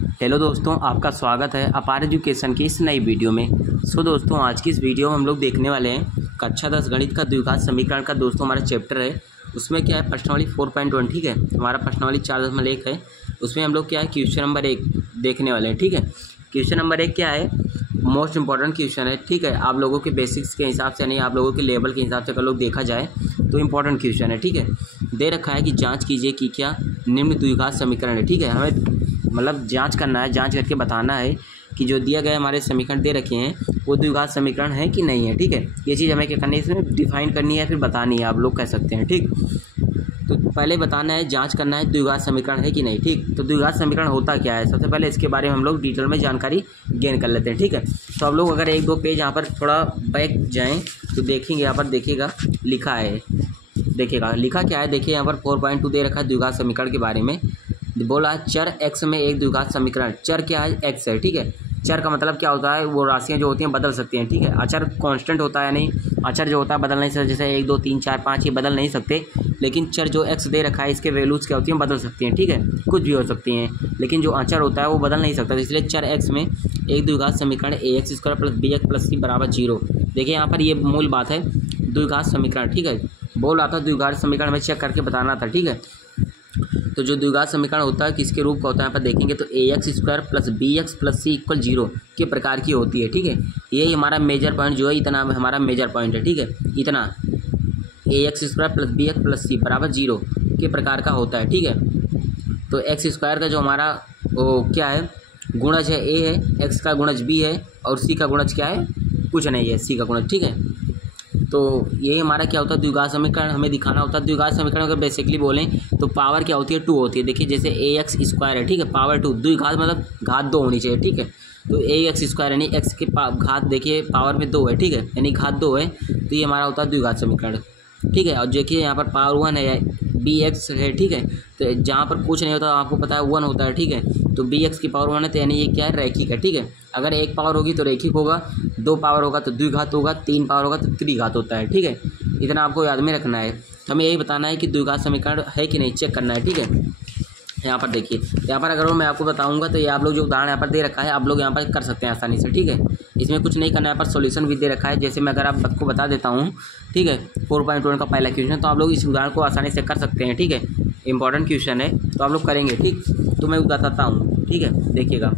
Hello दोस्तों, आपका स्वागत है अपार एजुकेशन की इस नई वीडियो में। दोस्तों, आज की इस वीडियो में हम लोग देखने वाले हैं कक्षा 10 गणित का द्विघात समीकरण का दोस्तों हमारा चैप्टर है। उसमें क्या है, प्रश्नावली 4.1। ठीक है, हमारा प्रश्नावली 4.1 है। उसमें हम लोग क्या है, क्वेश्चन नंबर 1 देखने वाले हैं। ठीक है, क्वेश्चन नंबर 1 क्या है, मोस्ट इंपॉर्टेंट क्वेश्चन है। ठीक है, आप लोगों के बेसिक्स के हिसाब से, यानी आप लोगों के लेवल के हिसाब से अगर लोग देखा जाए तो इंपॉर्टेंट क्वेश्चन है। ठीक है, दे रखा है कि जांच कीजिए कि क्या निम्न द्विघात समीकरण है। ठीक है, हमें मतलब जांच करना है, जांच करके बताना है कि जो दिया गया हमारे समीकरण दे रखे हैं वो द्विघात समीकरण है कि नहीं है। ठीक है, ये चीज़ हमें क्या करनी है, इसमें डिफाइन करनी है, फिर बतानी है, आप लोग कह सकते हैं। ठीक, तो पहले बताना है, जांच करना है द्विघात समीकरण है कि नहीं। ठीक, तो द्विघात समीकरण होता क्या है, सबसे पहले इसके बारे में हम लोग डिटेल में जानकारी गेन कर लेते हैं। ठीक है, तो आप लोग अगर एक दो पेज यहाँ पर थोड़ा बैक जाएँ तो देखेंगे, यहाँ पर देखिएगा लिखा है, देखिएगा लिखा क्या है। देखिए यहाँ पर 4.2 दे रखा है द्विघात समीकरण के बारे में। बोला चर x में एक द्विघात समीकरण, चर क्या है, x है। ठीक है, चर का मतलब क्या होता है, वो राशियां जो होती हैं बदल सकती हैं। ठीक है, अचर कांस्टेंट होता है, नहीं अचर जो होता है बदल नहीं सकता, जैसे 1 2 3 4 5 ये बदल नहीं सकते। लेकिन चर जो x दे रखा है इसके वैल्यूज़ क्या होती हैं, बदल सकती हैं। ठीक है, कुछ भी हो सकती हैं, लेकिन जो अचर होता है वो बदल नहीं सकता। इसलिए चर x में एक द्विघात समीकरण ax² + bx + c = 0। देखिए यहाँ पर ये मूल बात है, द्विघात समीकरण। ठीक है, बोल रहा था द्विघात समीकरण में चेक करके बताना था। ठीक है, तो जो द्विघात समीकरण होता है किसके रूप का होता है, यहाँ पर देखेंगे तो ax² + bx + c = 0 के प्रकार की होती है। ठीक है, यही हमारा मेजर पॉइंट जो है, इतना हमारा मेजर पॉइंट है। ठीक है, इतना ax² + bx + c = 0 के प्रकार का होता है। ठीक है, तो x² का जो हमारा वो क्या है, गुणज है a है, x का गुणज b है और c का गुणज क्या है, कुछ नहीं है, c का गुणज। ठीक है, तो ये हमारा क्या होता है, द्विघात समीकरण हमें दिखाना होता है। द्विघात समीकरण अगर बेसिकली बोलें तो पावर क्या होती है, 2 होती है। देखिए जैसे ax² है, ठीक है, पावर 2, द्विघात मतलब घात 2 होनी चाहिए। ठीक है, तो ax² यानी x के घात देखिए पावर में 2 है। ठीक है, यानी घात 2 है, तो ये हमारा होता है द्विघात समीकरण। ठीक है, और देखिए यहाँ पर पावर 1 है, bx है। ठीक है, तो जहाँ पर कुछ नहीं होता आपको पता है 1 होता है। ठीक है, तो bx की पावर 1 है, तो यानी ये क्या है, रैखिक है। ठीक है, अगर 1 पावर होगी तो रैखिक होगा, 2 पावर होगा तो द्विघात होगा, 3 पावर होगा तो त्रिघात होता है। ठीक है, इतना आपको याद में रखना है। तो हमें यही बताना है कि द्विघात समीकरण है कि नहीं, चेक करना है। ठीक है, यहाँ पर देखिए, यहाँ पर अगर मैं आपको बताऊंगा तो ये आप लोग जो उदाहरण यहाँ पर दे रखा है आप लोग यहाँ पर कर सकते हैं आसानी से। ठीक है, इसमें कुछ नहीं करना है, यहाँ पर सॉल्यूशन भी दे रखा है। जैसे मैं अगर आपको बता देता हूँ, ठीक है, 4.1 का पहला क्वेश्चन, तो आप लोग इस उदाहरण को आसानी से कर सकते हैं। ठीक है, इंपॉर्टेंट क्वेश्चन है तो आप लोग करेंगे। ठीक, तो मैं बताता हूँ। ठीक है, देखिएगा,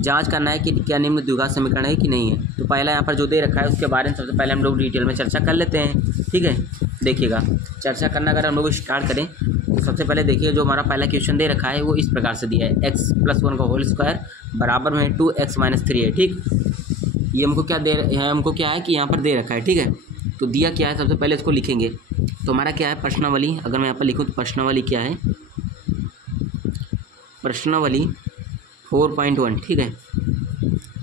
जांच करना है कि क्या निम्न द्विघात समीकरण है कि नहीं है। तो पहला यहाँ पर जो दे रखा है उसके बारे में सबसे पहले हम लोग डिटेल में चर्चा कर लेते हैं। ठीक है, देखिएगा, चर्चा करना अगर हम लोग स्टार्ट करें तो सबसे पहले देखिए जो हमारा पहला क्वेश्चन दे रखा है वो इस प्रकार से दिया है, x + 1 का होल स्क्वायर बराबर में 2x - 3 है। ठीक, ये हमको क्या दे है, हमको क्या है कि यहाँ पर दे रखा है। ठीक है, तो दिया क्या है, सबसे पहले इसको लिखेंगे। तो हमारा क्या है, प्रश्नावली, अगर मैं यहाँ पर लिखूँ तो प्रश्नावली क्या है, प्रश्नावली 4.1। ठीक है,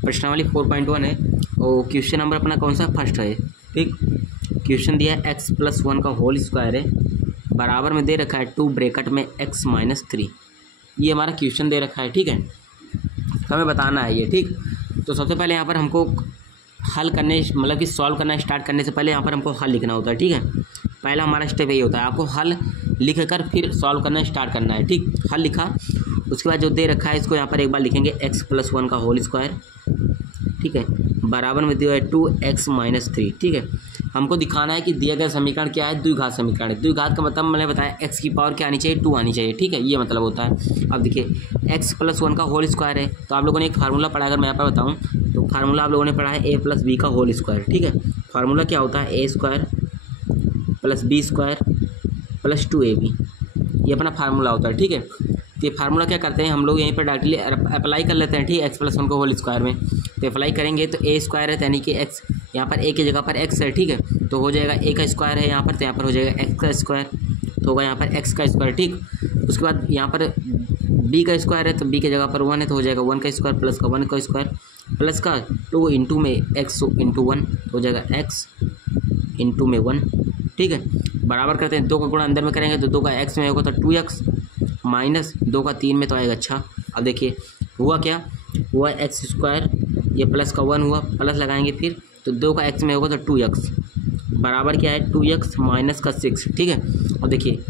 प्रश्नावली 4.1 है और क्वेश्चन नंबर अपना कौन सा, फर्स्ट है। ठीक, क्वेश्चन दिया है x + 1 का होल स्क्वायर है, बराबर में दे रखा है 2 ब्रैकेट में x - 3। ये हमारा क्वेश्चन दे रखा है। ठीक है, तो हमें बताना है ये। ठीक, तो सबसे पहले यहाँ पर हमको हल करने, मतलब कि सॉल्व करना स्टार्ट करने से पहले यहाँ पर हमको हल लिखना होता है। ठीक है, पहला हमारा स्टेप यही होता है, आपको हल लिख कर फिर सॉल्व करना स्टार्ट करना है। ठीक, हल लिखा, उसके बाद जो दे रखा है इसको यहाँ पर एक बार लिखेंगे, x + 1 का होल स्क्वायर, ठीक है, बराबर में दिया है 2x - 3। ठीक है, हमको दिखाना है कि दिया गया समीकरण क्या है, द्विघात समीकरण है। द्विघात का मतलब मैंने बताया x की पावर क्या आनी चाहिए, 2 आनी चाहिए। ठीक है, ये मतलब होता है। अब देखिए x + 1 का होल स्क्वायर है, तो आप लोगों ने एक फार्मूला पढ़ा, अगर मैं यहाँ पर बताऊँ तो फार्मूला आप लोगों ने पढ़ा है a + b का होल स्क्वायर। ठीक है, फार्मूला क्या होता है, a² + b² + 2ab, ये अपना फार्मूला होता है। ठीक है, तो ये फार्मूला क्या करते हैं हम लोग यहीं पर डायरेक्टली अप्लाई कर लेते हैं। ठीक है, x + 1 का होल स्क्वायर में तो अप्लाई करेंगे तो a² है, यानी कि x, यहाँ पर a की जगह पर x है। ठीक है, तो हो जाएगा a का स्क्वायर है यहाँ पर, तो यहाँ पर हो जाएगा x का स्क्वायर, तो होगा यहाँ पर x का स्क्वायर। ठीक, उसके बाद यहाँ पर b का स्क्वायर है, तो b की जगह पर 1 है, तो हो जाएगा 1 का स्क्वायर प्लस का 1 का स्क्वायर प्लस का 2 इंटू में x इंटू 1, हो जाएगा x इंटू में 1। ठीक है, बराबर करते हैं, 2 का गुणा अंदर में करेंगे तो 2 का x में होगा तो 2x माइनस 2 का 3 में तो आएगा 6। अब देखिए हुआ क्या, हुआ x², ये प्लस का 1 हुआ, प्लस लगाएंगे फिर तो 2 का x में होगा तो 2x, बराबर क्या है 2x - का 6। ठीक है, अब देखिए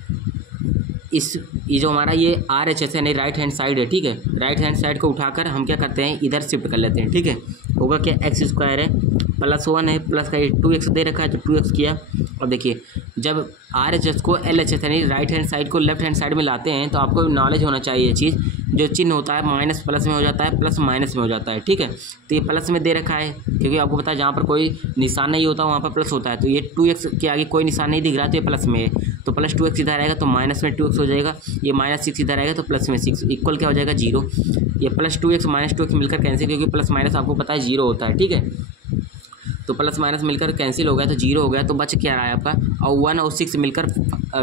इस ये जो हमारा ये RHS यानी राइट हैंड साइड है, ठीक है, राइट हैंड साइड को उठाकर हम क्या करते हैं, इधर शिफ्ट कर लेते हैं, ठीक है। होगा क्या, एक्स स्क्वायर है प्लस 1 है प्लस का 2x दे रखा है तो 2x किया। और देखिए जब RHS को LHS यानी राइट हैंड साइड को लेफ्ट हैंड साइड में लाते हैं तो आपको नॉलेज होना चाहिए ये चीज़, जो चिन्ह होता है माइनस प्लस में हो जाता है, प्लस माइनस में हो जाता है, ठीक है। तो ये प्लस में दे रखा है क्योंकि आपको पता है जहाँ पर कोई निशान नहीं होता वहाँ पर प्लस होता है। तो ये 2x के आगे कोई निशान नहीं दिख रहा है तो ये प्लस में है, तो प्लस 2x इधर आएगा तो माइनस में 2x हो जाएगा। ये माइनस 6 इधर आएगा तो प्लस में 6 इक्वल क्या हो जाएगा 0। ये प्लस 2x माइनस 2x मिलकर कैंसिल, क्योंकि प्लस माइनस आपको पता है 0 होता है, ठीक है। तो प्लस माइनस मिलकर कैंसिल हो गया तो 0 हो गया, तो बच क्या रहा है आपका, और 1 और 6 मिलकर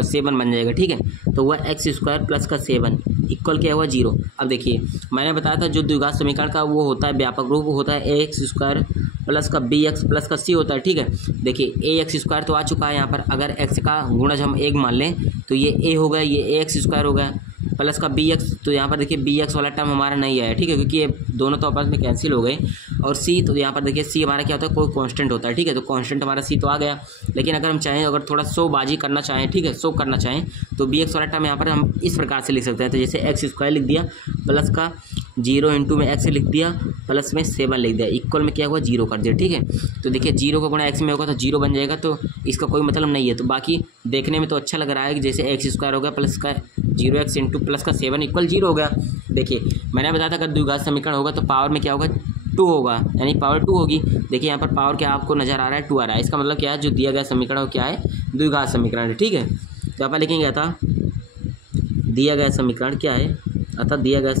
7 बन जाएगा, ठीक है। तो वह एक्स स्क्वायर प्लस का 7 इक्वल क्या हुआ 0। अब देखिए मैंने बताया था जो द्विघात समीकरण का वो होता है व्यापक रूप होता है ax स्क्वायर प्लस का bx प्लस का c होता है, ठीक है। देखिए ax स्क्वायर तो आ चुका है यहाँ पर, अगर x का गुणज हम 1 मान लें तो ये a हो गया, ये ax स्क्वायर हो गया प्लस का bx, तो यहाँ पर देखिए bx वाला टर्म हमारा नहीं आया, ठीक है, क्योंकि ये दोनों तो आपस में कैंसिल हो गए। और c तो यहाँ पर देखिए c हमारा क्या होता है, कोई कांस्टेंट होता है, ठीक है, तो कांस्टेंट हमारा c तो आ गया। लेकिन अगर हम चाहें, अगर थोड़ा शोबाजी करना चाहें, ठीक है, शो करना चाहें तो bx वाला टर्म यहाँ पर हम इस प्रकार से लिख सकते हैं। तो जैसे एक्स स्क्वायर लिख दिया प्लस का 0 इंटू में x लिख दिया प्लस में 7 लिख दिया इक्वल में क्या हुआ 0 कर दिया, ठीक है। तो देखिए 0 का गुणा x में होगा तो 0 बन जाएगा, तो इसका कोई मतलब नहीं है। तो बाकी देखने में तो अच्छा लग रहा है कि जैसे एक्स स्क्वायर हो गया प्लस का 0x इंटू प्लस का 7 इक्वल 0 हो गया। देखिए मैंने बताया था अगर द्विघात समीकरण होगा तो पावर में क्या होगा 2 होगा, यानी पावर 2 होगी। देखिए यहाँ पर पावर क्या आपको नज़र आ रहा है 2 आ रहा है, इसका मतलब क्या है, जो दिया गया समीकरण क्या है, द्विघात समीकरण है, ठीक है। तो यहाँ पर लिखेंगे था दिया गया समीकरण क्या है, अर्थात दिया गया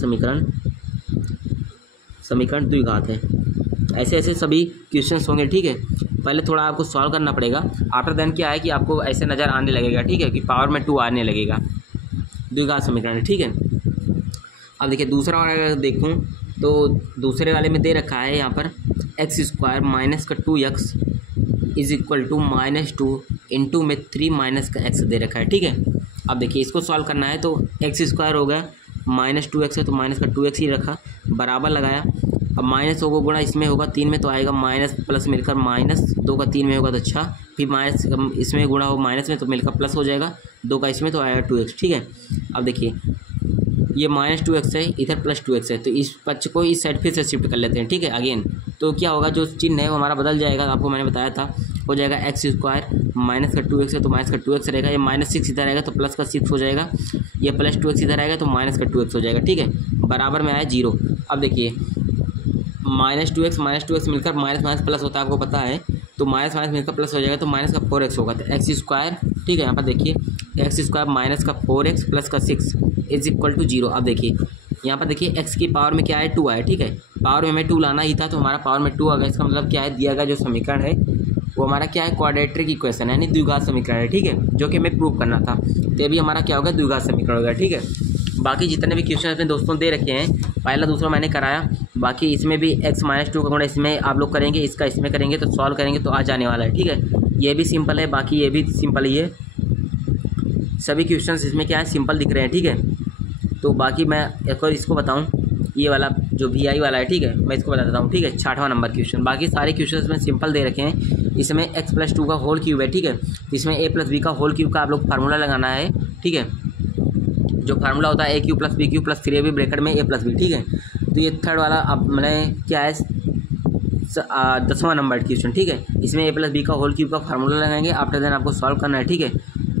समीकरण द्विघात है। ऐसे ऐसे सभी क्वेश्चंस होंगे, ठीक है। पहले थोड़ा आपको सॉल्व करना पड़ेगा, आफ्टर देन क्या है कि आपको ऐसे नज़र आने लगेगा, ठीक है, कि पावर में 2 आने लगेगा द्विघात समीकरण, ठीक है। अब देखिए दूसरा वाला अगर देखूँ तो दूसरे वाले में दे रखा है यहाँ पर एक्स स्क्वायर माइनस का 2x is equal to -2 into में 3 माइनस का x दे रखा है, ठीक है। अब देखिए इसको सॉल्व करना है तो एक्स स्क्वायर हो गया -2x है तो माइनस का 2x ही रखा, बराबर लगाया। अब माइनस होगा गुणा इसमें होगा 3 में तो आएगा माइनस प्लस मिलकर माइनस, 2 का 3 में होगा तो अच्छा, फिर माइनस इसमें गुणा हो माइनस में तो मिलकर प्लस हो जाएगा, 2 का इसमें तो आएगा 2x, ठीक है। अब देखिए ये -2x है, इधर +2x है, तो इस पक्ष को इस साइड फिर से शिफ्ट कर लेते हैं, ठीक है। अगेन तो क्या होगा, जो चिन्ह है वो हमारा बदल जाएगा, आपको मैंने बताया था, हो जाएगा एक्स स्क्वायर माइनस का 2x है तो माइनस का 2x रहेगा, ये -6 इधर आएगा तो प्लस का 6 हो जाएगा, ये +2x इधर आएगा तो माइनस का 2x हो जाएगा, ठीक है, बराबर में आया 0। अब देखिए -2x मिलकर माइनस माइनस प्लस होता है, आपको पता है, तो माइनस माइनस मिलकर प्लस हो जाएगा तो माइनस का 4x होगा, तो एक्स स्क्वायर, ठीक है, यहाँ पर देखिए एक्स स्क्वायर माइनस का 4x प्लस का 6 इज इक्वल टू 0। अब देखिए यहाँ पर देखिए x की पावर में क्या है 2 है, ठीक है, पावर में हमें 2 लाना ही था तो हमारा पावर में 2 आ गया। इसका मतलब क्या है, दिया गया जो समीकरण है वो हमारा क्या है, क्वाड्रेटिक इक्वेशन है, यानी द्विघात समीकरण है, ठीक है, जो कि हमें प्रूव करना था। तो ये भी हमारा क्या होगा, द्विघात समीकरण होगा, ठीक है। बाकी जितने भी क्वेश्चन अपने दोस्तों दे रखे हैं, पहला दूसरा मैंने कराया, बाकी इसमें भी x -2 का गुणा इसमें आप लोग करेंगे, इसका इसमें करेंगे तो सॉल्व करेंगे तो आ जाने वाला है, ठीक है। ये भी सिंपल है, बाकी ये भी सिंपल ही है, सभी क्वेश्चंस इसमें क्या है सिंपल दिख रहे हैं, ठीक है। तो बाकी मैं एक और इसको बताऊं, ये वाला जो VI वाला है, ठीक है, मैं इसको बता देता हूँ, ठीक है, 6वां नंबर क्वेश्चन। बाकी सारे क्वेश्चन इसमें सिंपल दे रखे हैं, इसमें x+2 का होल क्यूब है, ठीक है, इसमें a+b का होल क्यूब का आप लोग फार्मूला लगाना है, ठीक है, जो फार्मूला होता है a³ + b³ + 3ab ब्रैकेट में a+b, ठीक है। तो ये थर्ड वाला अब मैंने क्या है 10वां नंबर क्वेश्चन, ठीक है, इसमें a+b का होल क्यूब का फार्मूला लगाएंगे, आफ्टर देन आपको सॉल्व करना है, ठीक है।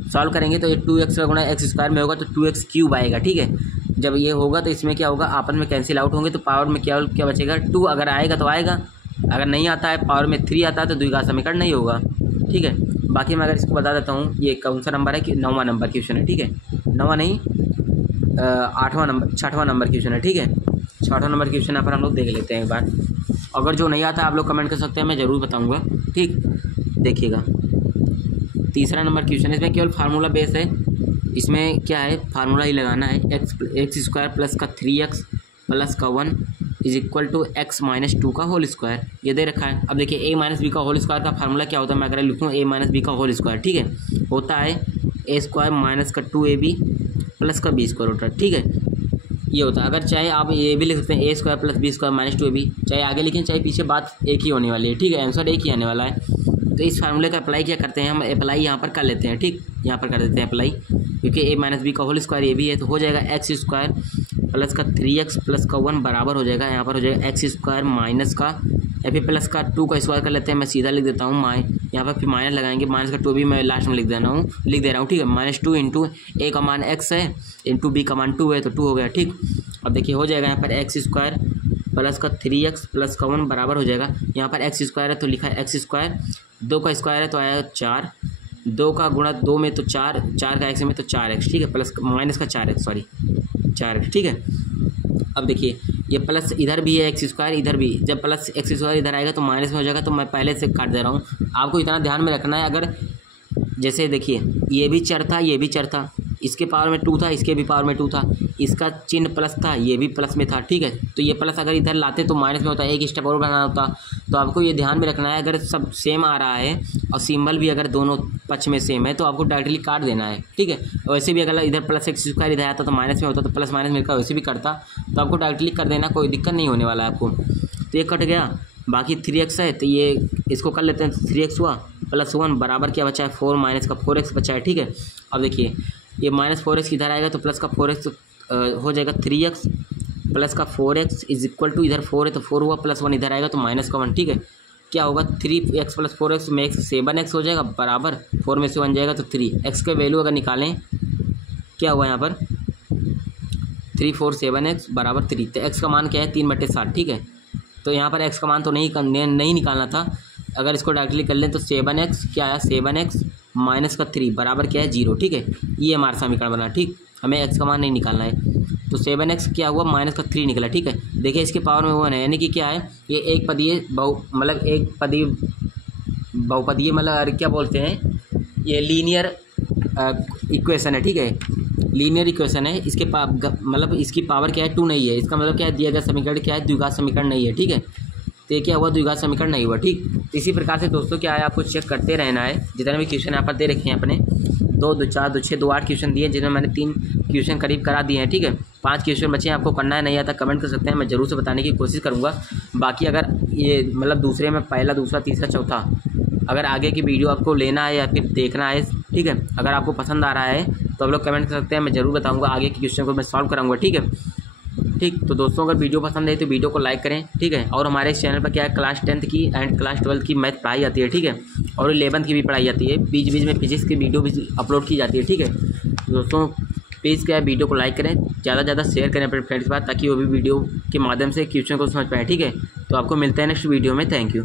सॉल्व करेंगे तो ये 2x का गुणा x स्क्वायर में होगा तो 2x³ आएगा, ठीक है। जब ये होगा तो इसमें क्या होगा, आपस में कैंसिल आउट होंगे तो पावर में क्या बचेगा 2, अगर आएगा तो आएगा, अगर नहीं आता है पावर में 3 आता है तो द्विघात समीकरण नहीं होगा, ठीक है। बाकी मैं अगर इसको बता देता हूँ, ये कौन सा नंबर है कि 9वां नंबर क्वेश्चन है, ठीक है, 9वां नहीं 8वां नंबर 6वां नंबर क्वेश्चन है, ठीक है। 6वां नंबर क्वेश्चन यहाँ पर हम लोग देख लेते हैं एक बार, अगर जो नहीं आता आप लोग कमेंट कर सकते हैं, मैं ज़रूर बताऊँगा, ठीक। देखिएगा 3रा नंबर क्वेश्चन, इसमें केवल फार्मूला बेस है, इसमें क्या है फार्मूला ही लगाना है, एक्स स्क्वायर प्लस का 3x प्लस का 1 इज इक्वल टू x -2 का होल स्क्वायर, ये दे रखा है। अब देखिए a - b का होल स्क्वायर का फार्मूला क्या होता है, मैं अगर लिखूँ a - b का होल स्क्वायर, ठीक है, होता है a² माइनस का 2ab प्लस का b² होता है, ठीक है, ये होता है। अगर चाहे आप ये भी लिख सकते हैं a² + b² - 2ab, चाहे आगे लिखें चाहे पीछे, बात एक ही होने वाली है, ठीक है, आंसर एक ही आने वाला है। तो इस फार्मूले का अप्लाई क्या करते हैं हम, अप्लाई यहाँ पर कर लेते हैं, ठीक, यहाँ पर कर देते हैं अप्लाई। क्योंकि ए माइनस बी का होल स्क्वायर ये भी है, तो हो जाएगा एक्स स्क्वायर प्लस का 3x प्लस का 1 बराबर हो जाएगा, यहाँ पर हो जाएगा एक्स स्क्वायर माइनस का या फिर प्लस का 2 का स्क्वायर कर लेते हैं, मैं सीधा लिख देता हूँ यहाँ पर फिर माइनस लगाएंगे, माइनस का 2 भी मैं लास्ट में लिख दे रहा हूँ ठीक है। -2 इंटू ए का मान x है इंटू बी का मान 2 है, तो 2 हो गया ठीक। अब देखिए हो जाएगा यहाँ पर एक्स स्क्वायर प्लस का 3x प्लस का 1 बराबर हो जाएगा, यहाँ पर एक्स स्क्वायर है तो लिखा है एक्स स्क्वायर, 2 का स्क्वायर है तो आया 4, 2 का गुणा 2 में तो 4, 4 का x में तो 4x ठीक है, प्लस माइनस का 4x सॉरी 4x ठीक है। अब देखिए ये प्लस इधर भी है एक्स स्क्वायर इधर भी, जब प्लस एक्स स्क्वायर इधर आएगा तो माइनस में हो जाएगा, तो मैं पहले से काट दे रहा हूँ। आपको इतना ध्यान में रखना है, अगर जैसे देखिए ये भी चर था ये भी चर था, इसके पावर में 2 था इसके भी पावर में 2 था, इसका चिन्ह प्लस था ये भी प्लस में था ठीक है, तो ये प्लस अगर इधर लाते तो माइनस में होता, एक स्टेप और बनाना होता। तो आपको ये ध्यान में रखना है, अगर सब सेम आ रहा है और सिंबल भी अगर दोनों पक्ष में सेम है तो आपको डायरेक्टली काट देना है ठीक है। वैसे भी अगर इधर प्लस एक्स स्क्वायर इधर आता तो माइनस में होता, तो प्लस माइनस मिलकर वैसे भी करता, तो आपको डायरेक्टली कर देना, कोई दिक्कत नहीं होने वाला आपको। तो ये कट गया, बाकी 3x है तो ये इसको कर लेते हैं, 3x हुआ प्लस 1 बराबर क्या बचा है 4 माइनस का 4x बचा है ठीक है। अब देखिए ये -4x इधर आएगा तो प्लस का 4x हो जाएगा 3x प्लस का 4x इज इक्वल टू इधर 4 है तो 4 हुआ, प्लस 1 इधर आएगा तो माइनस का 1 ठीक है। क्या होगा 3x प्लस 4x में 7x हो जाएगा बराबर 4 में से 1 जाएगा तो 3, x के वैल्यू अगर निकालें क्या हुआ यहाँ पर 3 4 7x बराबर 3, तो x का मान क्या है 3/7 ठीक है। तो यहाँ पर x का मान तो नहीं निकालना था, अगर इसको डायरेक्टली कर लें तो 7x क्या आया 7x माइनस का 3 बराबर क्या है 0 ठीक है। ये हमारा समीकरण बना ठीक, हमें x का मान नहीं निकालना है, तो 7x क्या हुआ माइनस का 3 निकला ठीक है। देखिए इसके पावर में 1 है, यानी कि क्या है ये एक पदीय बहुपदीय मतलब क्या बोलते हैं, ये लीनियर इक्वेशन है ठीक है, लीनियर इक्वेशन है। इसके मतलब इसकी पावर क्या है 2 नहीं है, इसका मतलब क्या है दिया गया समीकरण क्या है द्विघात समीकरण नहीं है ठीक है। तो ये क्या हुआ द्विघात समीकरण नहीं हुआ ठीक। इसी प्रकार से दोस्तों क्या है आपको चेक करते रहना है, जितने भी क्वेश्चन यहाँ पर दे रखे हैं अपने 2 2 4 2 6 2 8 क्वेश्चन दिए, जिनमें मैंने 3 क्वेश्चन करीब करा दिए हैं ठीक है। 5 क्वेश्चन बचे हैं, आपको करना है नहीं आता कमेंट कर सकते हैं, मैं जरूर से बताने की कोशिश करूँगा। बाकी अगर ये मतलब दूसरे में पहला दूसरा तीसरा चौथा अगर आगे की वीडियो आपको लेना है या फिर देखना है ठीक है, अगर आपको पसंद आ रहा है तो आप लोग कमेंट कर सकते हैं, मैं ज़रूर बताऊँगा, आगे के क्वेश्चन को मैं सॉल्व कराऊँगा ठीक है। ठीक, तो दोस्तों अगर वीडियो पसंद है तो वीडियो को लाइक करें ठीक है। और हमारे इस चैनल पर क्या है क्लास 10th की एंड क्लास 12th की मैथ पढ़ाई जाती है ठीक है, और 11th की भी पढ़ाई जाती है, बीच बीच में फिजिक्स की वीडियो भी अपलोड की जाती है ठीक है। तो दोस्तों प्लीज़ क्या है वीडियो को लाइक करें, ज़्यादा से ज़्यादा शेयर करें अपने फ्रेंड्स के साथ, ताकि वो भी वीडियो के माध्यम से क्वेश्चन को समझ पाएँ ठीक है। तो आपको मिलते हैं नेक्स्ट वीडियो में, थैंक यू।